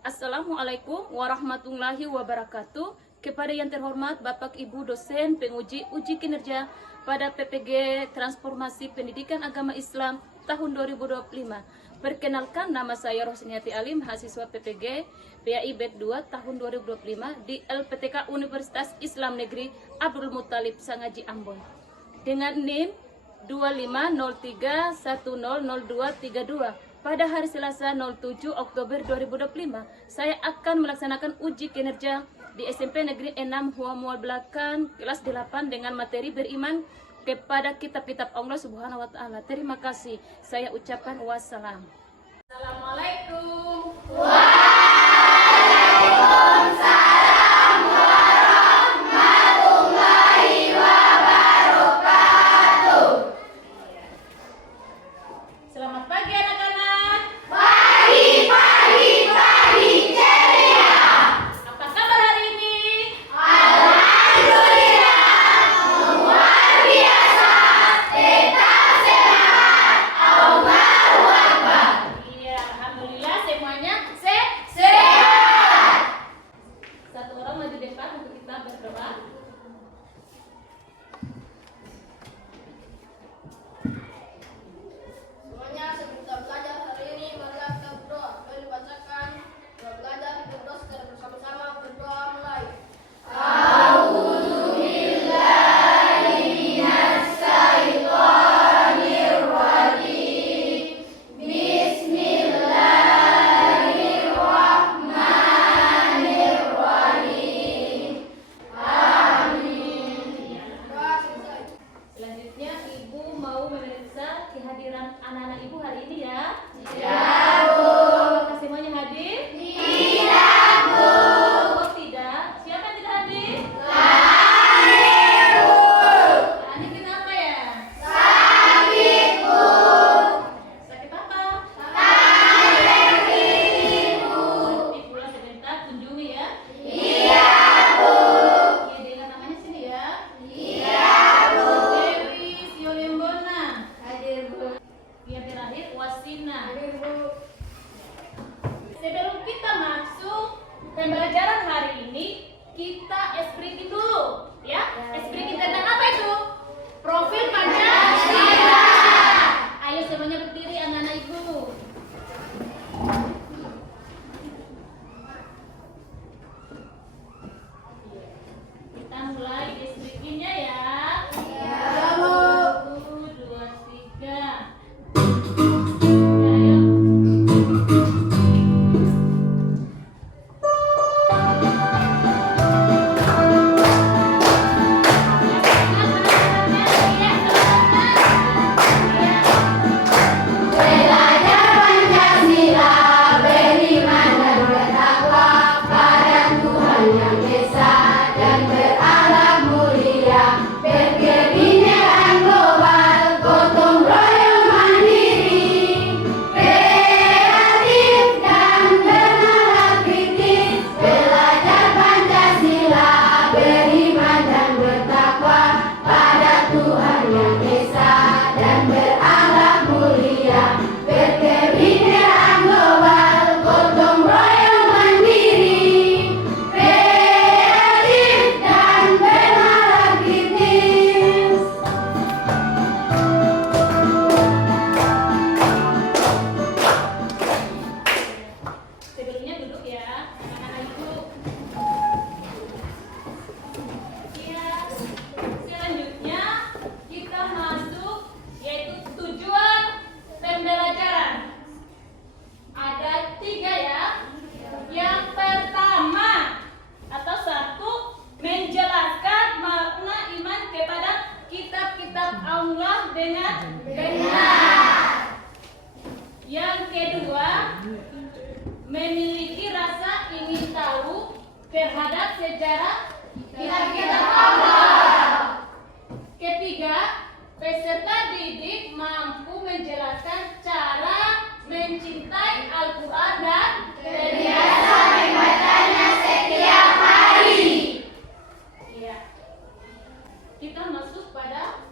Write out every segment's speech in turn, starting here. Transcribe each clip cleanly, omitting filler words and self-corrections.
Assalamualaikum warahmatullahi wabarakatuh. Kepada yang terhormat Bapak Ibu dosen penguji uji kinerja pada PPG Transformasi Pendidikan Agama Islam tahun 2025. Perkenalkan, nama saya Rosniati Alim, mahasiswa PPG PAI BED 2 tahun 2025 di LPTK Universitas Islam Negeri Abdul Muttalib Sangaji Ambon. Dengan NIM 2503100232. Pada hari Selasa 07 Oktober 2025, saya akan melaksanakan uji kinerja di SMP Negeri 6 Huamual Belakang kelas 8 dengan materi beriman kepada kitab-kitab Allah Subhanahu wa taala. Terima kasih. Saya ucapkan wassalam. Assalamualaikum. Waalaikumsalam warahmatullahi wabarakatuh. Selamat pagi anak-anak. Pagi ceria. Apa kabar hari ini? Alhamdulillah, luar biasa. Tetap sehat. Allahu Akbar. Iya, alhamdulillah semuanya Sehat. Satu orang maju depan untuk kita berdoa. Semuanya sebelum kita belajar hari ini, marilah kita berdoa. Mari dibacakan doa belajar, kita berdoa secara bersama-sama. Berdoa mulai. A'udzu billahi minas syaitonir rajim. Bismillahirrahmanirrahim. Amin. Doa selesai. Selanjutnya Ibu mau memeriksa kehadiran anak-anak Ibu hari ini ya. Ya, Bu. Apakah semuanya hadir? Tidak, Bu. Oh tidak. Siapa yang tidak hadir? Hadir, Bu. Ani kenapa ya? Sakit, Bu. Sakit apa? Sakit, Bu. Nanti pulang sebentar kunjungi ya. Iya, Bu. Oke, dengan namanya sini ya. Iya, Bu. Dewi Siolembona. Hadir, Bu. Yang terakhir Wasina. Hadir, Bu. Sebelum kita masuk pembelajaran hari ini, kita esprekin dulu, ya. Esprekin tentang apa itu? Profil Pancasila. Ayo semuanya berdiri anak-anak Ibu. Kita mulai esprekinnya ya. Iya, Bu. 1, 2, 3. Ya, ayo. Belajar Pancasila, beriman dan bertakwa pada Tuhan Yang Esa dan berakhlak mulia, berkebinekaan global, gotong royong mandiri, kreatif dan bernalar kritis. Belajar Pancasila, beriman dan bertakwa pada Tuhan Yang Esa dan berakhlak mulia, berkebinekaan global, gotong royong mandiri, kreatif dan bernalar kritis. Sebelumnya duduk ya, anak-anak Ibu. Ya, selanjutnya kita masuk yaitu tujuan pembelajaran. Ada 3 ya. Yang pertama atau 1, menjelaskan makna iman kepada kitab-kitab Allah dengan benar. Yang kedua, memiliki rasa ingin tahu terhadap sejarah kitab-kitab Allah. Ketiga, peserta didik mampu menjelaskan cara mencintai Al-Quran dan Terbiasa membacanya setiap hari. Iya. Kita masuk pada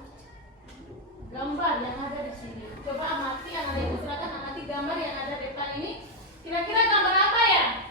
gambar yang ada di sini. Coba amati, anak-anak Ibu silakan amati gambar yang ada depan ini. Kira-kira gambar apa ya?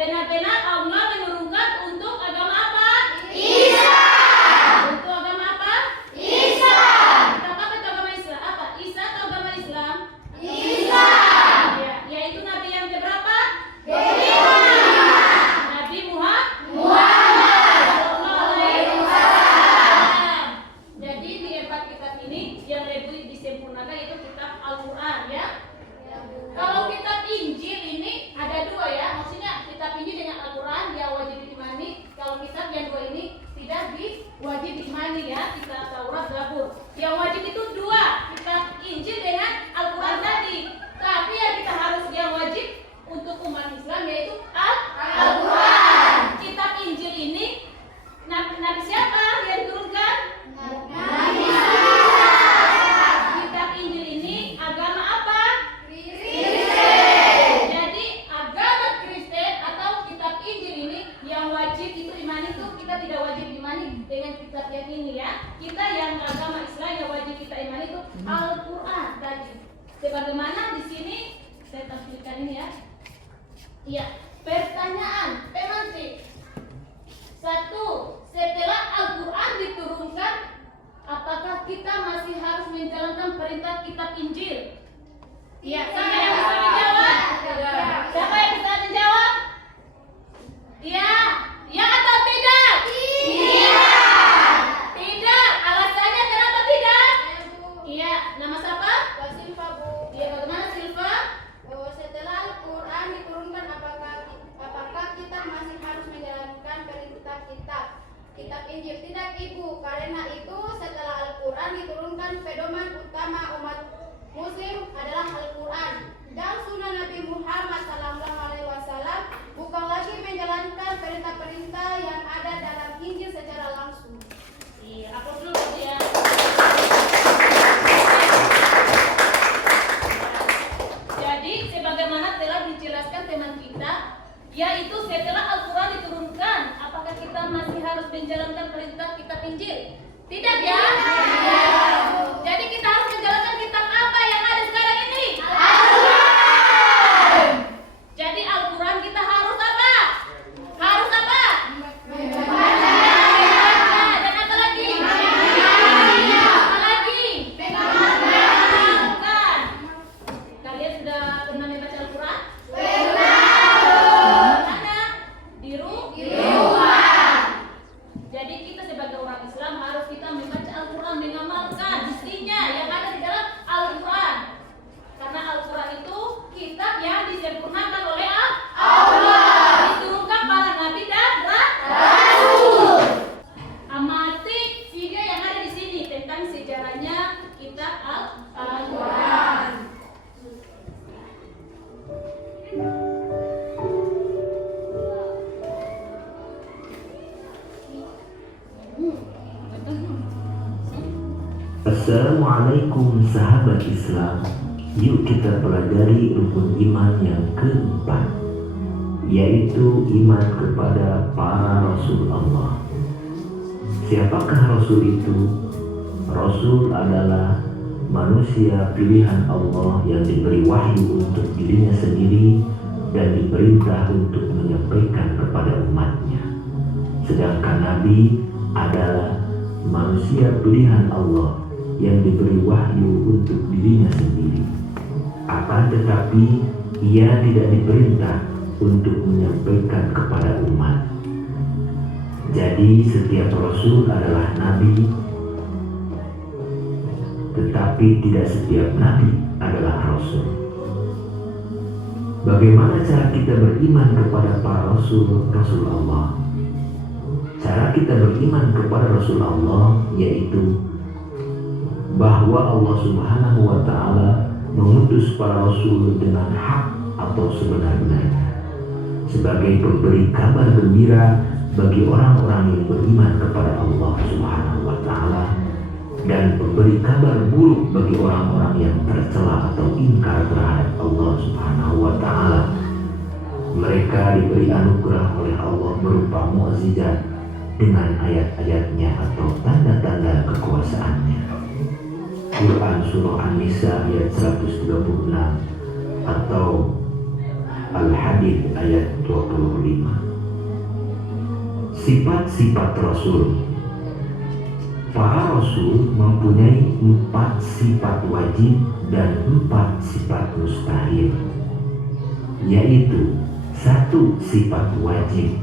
benar-benar Allah menurunkan untuk agama apa? Islam. Untuk agama apa? Islam. Kitab apa itu agama Islam? Apa? Isa atau agama Islam? Islam. Ya, yaitu nabi yang keberapa? Kelima. Nabi Muhammad. Muhammad. Jadi di 4 kitab ini yang lebih disempurnakan itu kitab Al-Quran ya. Kalau kitab Injil ini ada 2 ya, maksudnya kitab Injil dengan Al-Quran yang wajib diimani. Kalau kitab yang 2 ini tidak wajib diimani ya, kitab Taurat, Zabur. Yang wajib itu 2, kitab Injil dengan Al-Quran tadi. Tapi yang wajib untuk umat Islam yaitu Al-Quran. Kitab Injil ini nabi siapa yang diturunkan? Nabi Kitab Injil ini agama apa? Kristen. Jadi agama Kristen atau kitab Injil ini yang wajib itu imani itu kita tidak wajib imani dengan kitab yang ini ya. Kita yang agama Islam yang wajib kita imani itu Al-Quran tadi. Sebagaimana di sini saya tampilkan ini ya. Iya. Pertanyaan, teman-teman. 1. Setelah Al-Quran diturunkan, apakah kita masih harus menjalankan perintah kitab Injil? Iya, siapa yang bisa menjawab? Siapa yang bisa menjawab? Iya, ya atau tidak? Tidak. Alasannya kenapa tidak? Iya, nama siapa? Silva, Bu. Iya, bagaimana Silva? Setelah Al-Quran diturunkan, apakah kita masih harus menjalankan perintah kitab Injil? Tidak, Ibu. Karena itu setelah Al-Quran diturunkan, pedoman utama umat Muslim adalah Al-Quran dan Sunnah Nabi Muhammad SAW, bukan lagi menjalankan perintah-perintah yang ada dalam Injil secara langsung. Iya, aku dulu ya. Jadi sebagaimana telah dijelaskan teman kita, yaitu setelah Al-Quran diturunkan, apakah kita masih harus menjalankan perintah kitab Injil? Tidak ya? Jadi kita harus menjalankan kitab apa yang ada sekarang ini? Al-Quran. Jadi Al-Quran kita harus apa? Harus apa? Membaca. Dan apa lagi? Apa lagi? Mengamalkan. Kalian sudah pernah membaca Al-Quran? Mana? Di rumah. Jadi kita sebagai orang Islam harus kita membaca Al-Quran, mengamalkan isinya yang ada di dalam Al-Quran. Karena Al-Quran itu kitab yang disempurnakan oleh Allah. Diturunkan para nabi dan rasul. Amati video yang ada di sini tentang sejarahnya kitab Al-Quran. Assalamualaikum sahabat Islam. Yuk kita pelajari rukun iman yang keempat, yaitu iman kepada para Rasul Allah. Siapakah Rasul itu? Rasul adalah manusia pilihan Allah yang diberi wahyu untuk dirinya sendiri dan diperintah untuk menyampaikan kepada umatnya. Sedangkan Nabi adalah manusia pilihan Allah yang diberi wahyu untuk dirinya sendiri. Akan tetapi ia tidak diperintah untuk menyampaikan kepada umat. Jadi setiap Rasul adalah Nabi, tetapi tidak setiap Nabi adalah Rasul. Bagaimana cara kita beriman kepada para Rasul Allah? Cara kita beriman kepada Rasul Allah yaitu bahwa Allah Subhanahu wa Ta'ala mengutus para Rasul dengan hak atau sebenar-benarnya sebagai pemberi kabar gembira bagi orang-orang yang beriman kepada Allah Subhanahu wa Ta'ala dan pemberi kabar buruk bagi orang-orang yang tercela atau ingkar terhadap Allah Subhanahu wa Ta'ala. Mereka diberi anugerah oleh Allah berupa mukjizat dengan ayat-ayatnya atau tanda-tanda kekuasaannya. Quran Surah An-Nisa ayat 136 atau Al-Hadid Al-Hadid ayat 25. Sifat-sifat Rasul. Para Rasul mempunyai 4 sifat wajib dan 4 sifat mustahil, yaitu 1 sifat wajib.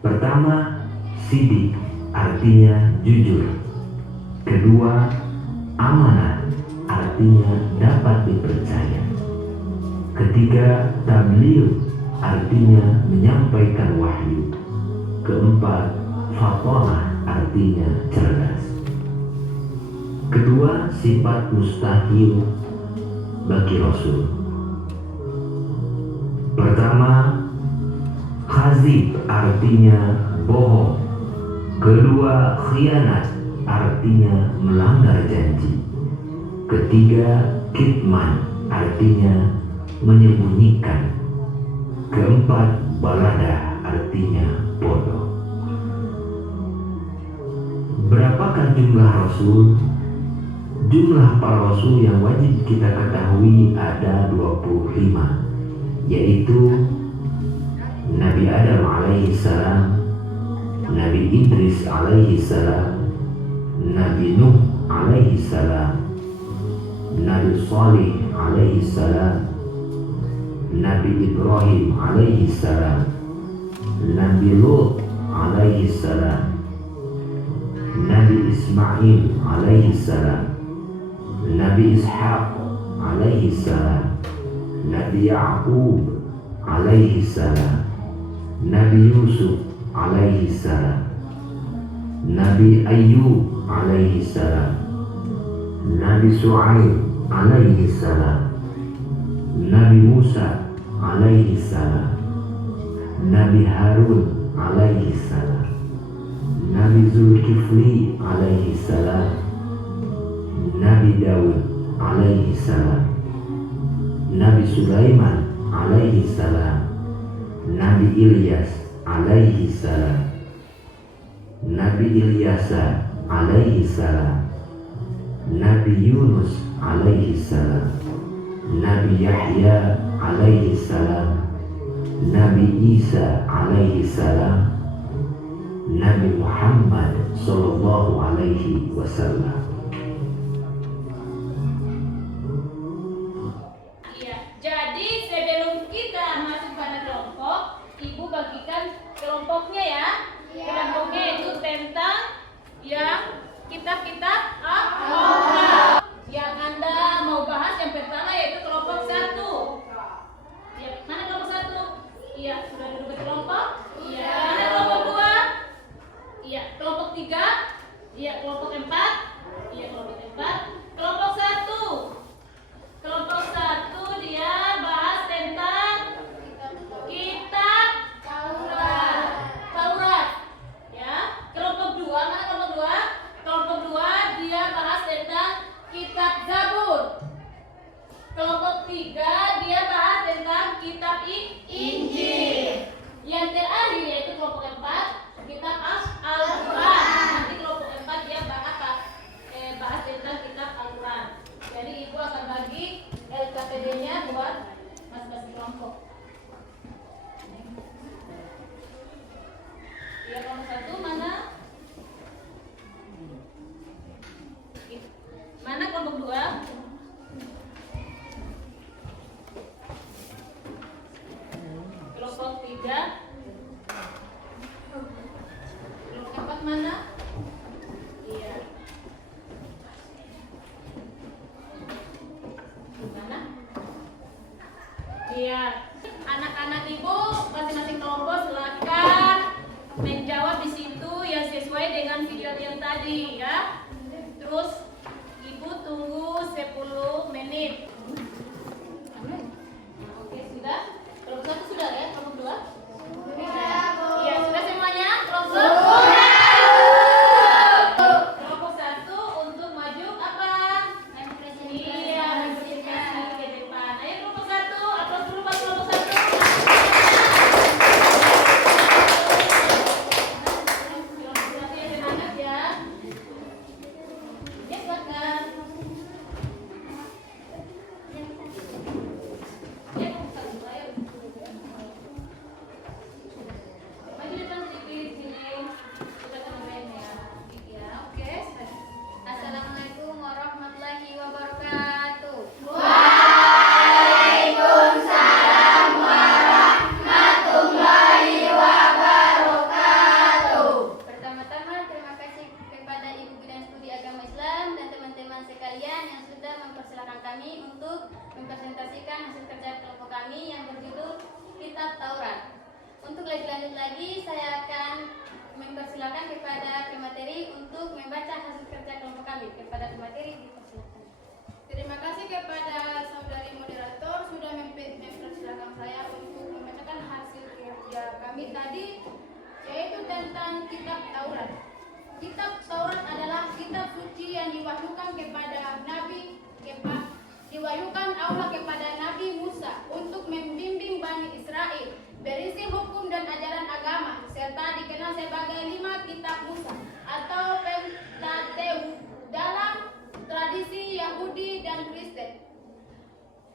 Pertama, sidik, artinya jujur. Kedua, amanah, artinya dapat dipercaya. Ketiga, tabligh, artinya menyampaikan wahyu. Keempat, fatonah, artinya cerdas. Kedua, sifat mustahil bagi Rasul. Pertama, khazib, artinya bohong. Kedua, khianat, artinya melanggar janji. Ketiga, kitman, artinya menyembunyikan. Keempat, balada, artinya bodoh. Berapakah jumlah Rasul? Jumlah para Rasul yang wajib kita ketahui ada 25, yaitu Nabi Adam alaihi salam, Nabi Idris alaihi salam, Nabi Nuh alaihi salam, Nabi Salih alaihi salam, Nabi Ibrahim alaihi salam, Nabi Lut alaihi salam, Nabi Ismail alaihi salam, Nabi Ishaq alaihi salam, Nabi Ya'qub alaihi salam, Nabi Yusuf alaihi salam, Nabi Ayyub alaihi salam, Nabi Shu'aib alaihi salam, Nabi Musa alaihi salam, Nabi Harun alaihi salam, Nabi Zulkifli alaihi salam, Nabi Daud alaihi salam, Nabi Sulaiman alaihi salam, Nabi Ilyas alaihi salam, Nabi Ilyasa alaihi salam, Nabi Yunus alaihi salam, Nabi Yahya alaihi salam, Nabi Isa alaihi salam, Nabi Muhammad sallallahu alaihi wasallam. Jadi sebelum kita masuk pada kelompok, Ibu bagikan kelompoknya ya. Kelompoknya itu tentang yang kitab-kitab Al-Quran. Yang Anda mau bahas yang pertama yaitu kelompok 1. Ya, mana kelompok 1? Iya, sudah duduk di kelompok? Iya. Mana kelompok 2? Iya, kelompok 3? Iya, kelompok 4? Iya, kelompok 4. Kelompok 1. Kelompok 1 dia bahas tentang kitab Taurat. Ya. Kelompok 2, mana kelompok 2? Kelompok 2 dia bahas tentang kitab Zabur. Kelompok 3 dia bahas tentang kitab Injil. Yang terakhir yaitu kelompok 4 kitab Al-Quran. Nanti kelompok 4 dia bahas tentang kitab Al-Quran. Jadi Ibu akan bagi LKPD-nya buat masing-masing kelompok. Ya, kelompok 1 mana? Mana kelompok 2? Kelompok 3. Kelompok 4 mana? Iya. Mana? Iya. Anak-anak Ibu masing-masing kelompok silakan menjawab di situ yang sesuai dengan video yang tadi ya. Terus Ibu tunggu 10 menit. Oke, sudah? Kelompok 1 sudah ya? Kelompok 2? Iya, sudah semuanya? Kelompok 1. Kelompok 1 untuk maju apa? Iya, representasi ke depan. Ayo kelompok 1, aplaus dulu buat kelompok 1. Kelompok 1 yang semangat ya. Ya, silakan. lebih lanjut lagi, saya akan mempersilakan kepada pemateri untuk membaca hasil kerja kelompok kami. Kepada pemateri dipersilakan. Terima kasih kepada saudari moderator sudah mempersilakan saya untuk membacakan hasil kerja kami tadi, yaitu tentang kitab Taurat. Kitab Taurat adalah kitab suci yang diwahyukan Allah kepada Nabi Musa untuk membimbing Bani Israel, berisi hukum dan ajaran agama, serta dikenal sebagai 5 kitab Musa atau Pentateuch dalam tradisi Yahudi dan Kristen.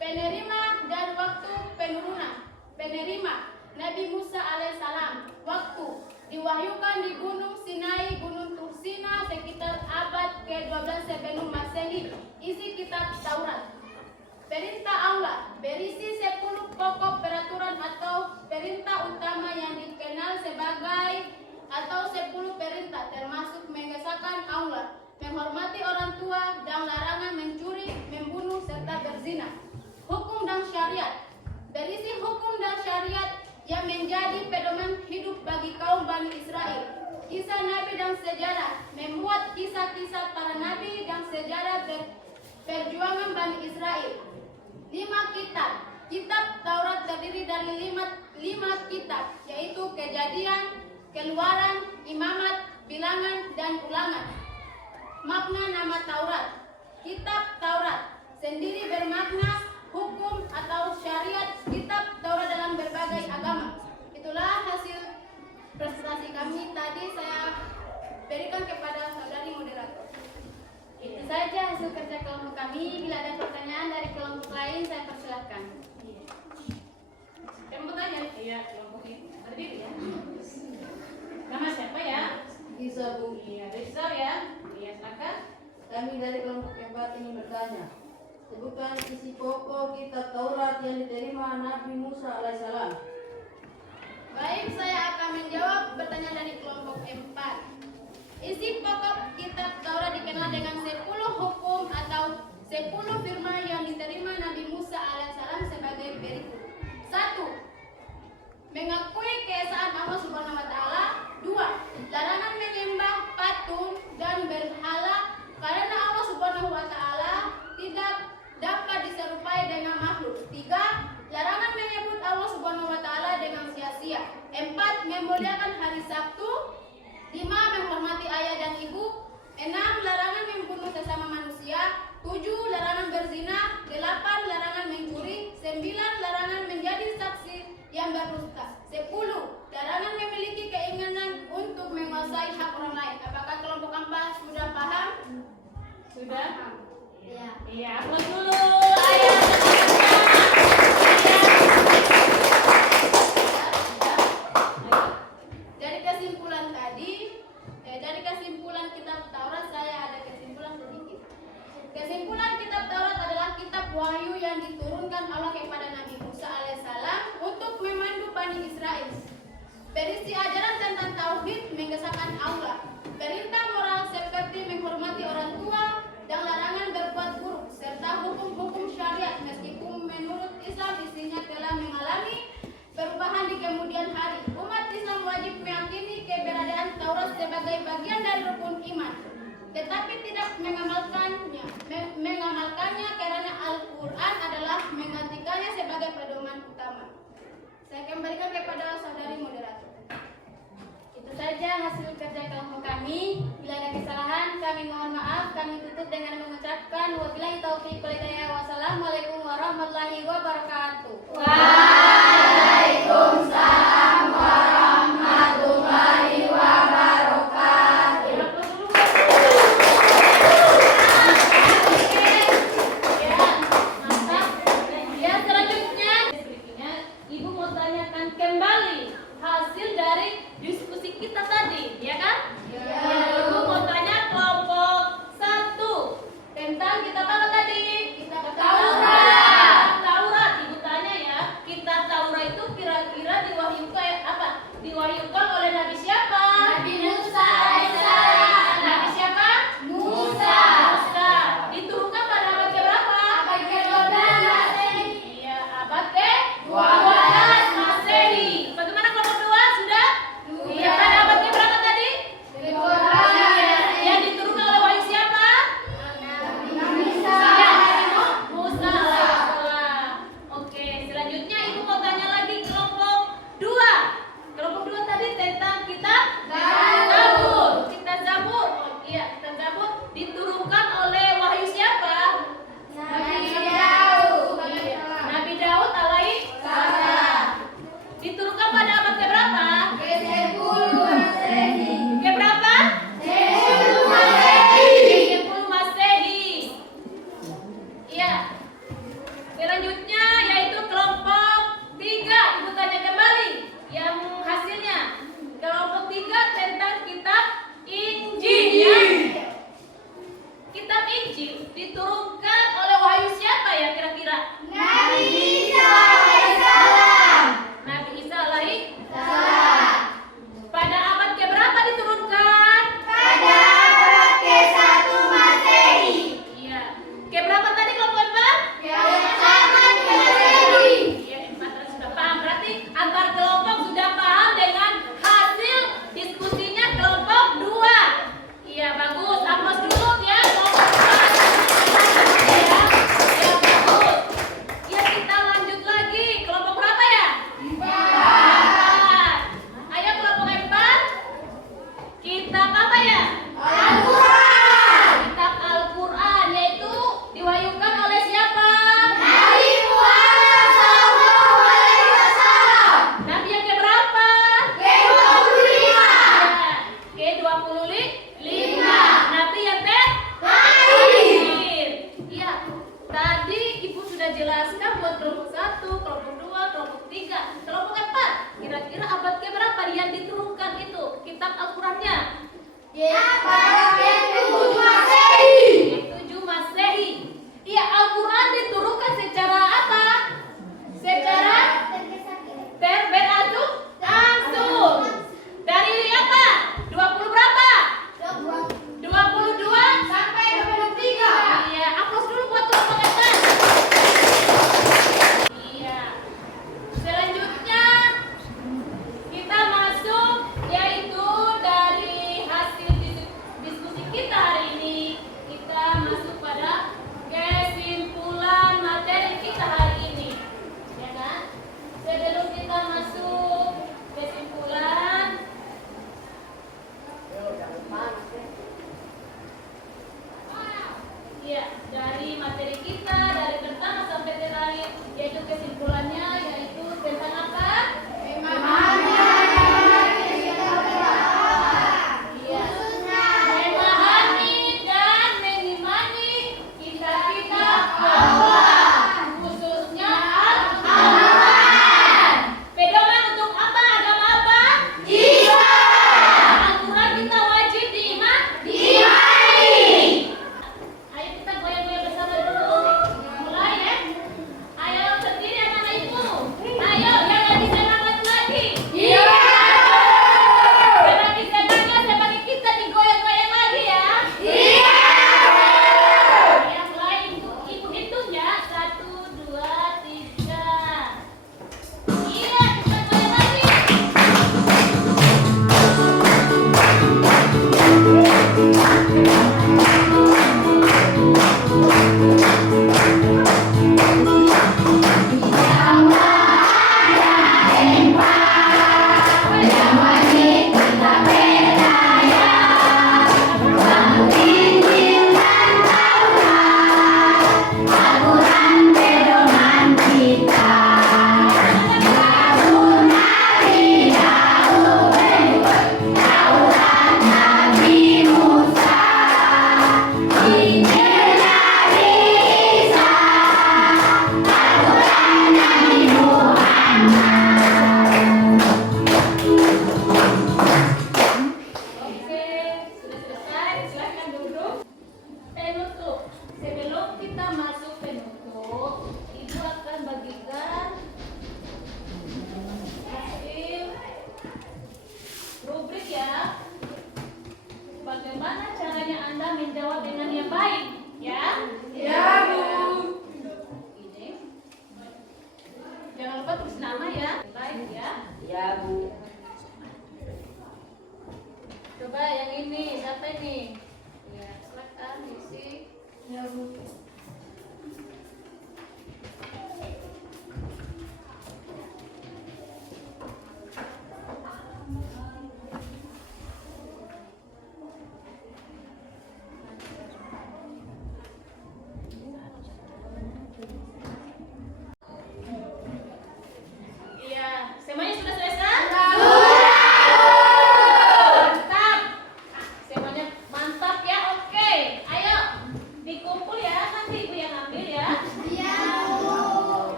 Penerima dan waktu penurunan. Penerima Nabi Musa alaihissalam. Waktu diwahyukan di Gunung Sinai, Gunung Tursina sekitar abad ke-12 sebelum Masehi. Isi kitab Taurat. Perintah Allah berisi 10 pokok peraturan atau perintah utama yang dikenal sebagai atau 10 perintah, termasuk mengesahkan Allah, menghormati orang tua, dan larangan mencuri, membunuh, serta berzina. Hukum dan syariat berisi hukum dan syariat yang menjadi pedoman hidup bagi kaum Bani Israel. Kisah Nabi dan sejarah membuat kisah-kisah para nabi dan sejarah perjuangan Bani Israel. 5 kitab. Kitab Taurat terdiri dari 5 kitab, yaitu Kejadian, Keluaran, Imamat, Bilangan, dan Ulangan. Makna nama Taurat. Kitab Taurat sendiri bermakna hukum atau syariat kitab Taurat dalam berbagai agama. Itulah hasil presentasi kami tadi saya berikan kepada saudari moderator. Itu saja hasil kerja kelompok kami. Bila ada pertanyaan dari kelompok lain, saya persilahkan. Kamu bertanya? Iya, kelompok ini. Berdiri ya. Nama siapa ya? Bisa Bu. Iya, Rizal ya. Iya, silakan. Kami dari kelompok 4 ingin bertanya. Sebutkan isi pokok kitab Taurat yang diterima Nabi Musa alaihissalam. Baik, saya akan menjawab pertanyaan dari kelompok 4. Isi pokok kitab Taurat dikenal dengan 10 hukum atau 10 firman yang diterima Nabi Musa alaihissalam sebagai berikut. 1. Mengakui keesaan Allah Subhanahu wa taala. 2. Larangan menyembah patung dan berhala karena Allah Subhanahu wa taala tidak dapat diserupai dengan makhluk. 3. Larangan menyebut Allah Subhanahu wa taala dengan sia-sia. 4. Memuliakan hari Sabtu. 5. Menghormati ayah dan ibu. 6. Larangan membunuh sesama manusia. 7. Larangan berzina. 8. Larangan mencuri. 9. Larangan menjadi saksi yang berdusta. 10. Larangan memiliki keinginan untuk menguasai hak orang lain. Apakah kelompok 4 sudah paham? Sudah? Ya. Iya, aplaus dulu. Dari kesimpulan kitab Taurat saya ada kesimpulan sedikit. Kesimpulan kitab Taurat adalah kitab wahyu yang diturunkan Allah kepada Nabi Musa alaihissalam untuk memandu Bani Israel. Berisi ajaran tentang tauhid, mengesahkan Allah, perintah moral seperti menghormati orang tua dan larangan berbuat buruk, serta hukum-hukum syariat meskipun menurut Islam isinya telah mengalami perubahan di kemudian hari. Umat Islam wajib meyakini keberadaan Taurat sebagai bagian dari rukun iman, tetapi tidak mengamalkannya karena Al-Quran adalah menggantikannya sebagai pedoman utama. Saya kembalikan kepada saudari moderator. Itu saja hasil kerja kelompok kami. Bila ada kesalahan, kami mohon maaf. Kami tutup dengan mengucapkan wabillahi taufiq wal hidayah. Wassalamualaikum warahmatullahi wabarakatuh. Waalaikumsalam warahmatullahi wabarakatuh. Ya, mantap. Ya, selanjutnya Ibu mau tanyakan kembali hasil dari diskusi kita tadi, ya kan? Ya. Ibu mau tanya kelompok 1 tentang kitab apa tadi? Kitab Iya. Selanjutnya yaitu kelompok 3. Ibu tanya kembali yang hasilnya. Kelompok 3 tentang kitab Injil ya. Kitab Injil diturunkan oleh wahyu siapa ya kira-kira? Nabi Isa alaihissalam. Nabi Isa alaihissalam. Pada abad keberapa diturunkan? Pada abad ke-1 Masehi. Iya. Keberapa tadi kelompok 4? Ke-1 Masehi. Iya, 4 sudah paham. Berarti antar kelompok sudah paham dengan hasil diskusinya kelompok 2. Iya, bagus. Aplaus dulu ya kelompok 2. Ya, bagus. Ya, kita lanjut lagi. Kelompok berapa ya? 4. Ayo kelompok 4. Kitab apa ya? Al-Quran. Kitab Al-Quran, yaitu diwahyukan oleh siapa? Nabi Muhammad SAW. Nabi yang keberapa? Ke-25. Ke-25. Nabi yang Terakhir. Iya. Tadi Ibu sudah jelaskan buat kelompok 1, kelompok 2, kelompok 3, kelompok 4. Kira-kira abad keberapa yang diturunkan itu kitab Al-Qurannya? Pada ke-7 Masehi. Ke-7 Masehi. Iya, Al-Quran diturunkan secara apa? Secara langsung. Dari apa? 20 berapa? 22 Sampai 23. Iya, aplaus dulu buat kelompok 4. Iya. Selanjutnya kita masuk yaitu dari hasil diskusi kita hari ini, kita masuk pada kesimpulan materi kita hari ini. Ya kan? Sebelum kita masuk kesimpulan, iya, dari materi kita dari pertama sampai terakhir, yaitu kesimpulannya yaitu tentang apa? Iya. Memahami dan mengimani kitab-kitab Allah, khususnya Al-Quran. Pedoman untuk apa? Agama apa? Al-Quran kita wajib diimani. Ayo kita goyang-goyang bersama dulu. Mulai ya. Ayo berdiri anak-anak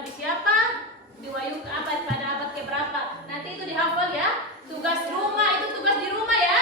Nabi siapa? Di Wahyu pada abad keberapa? Nanti itu dihafal ya. Tugas rumah itu tugas di rumah ya.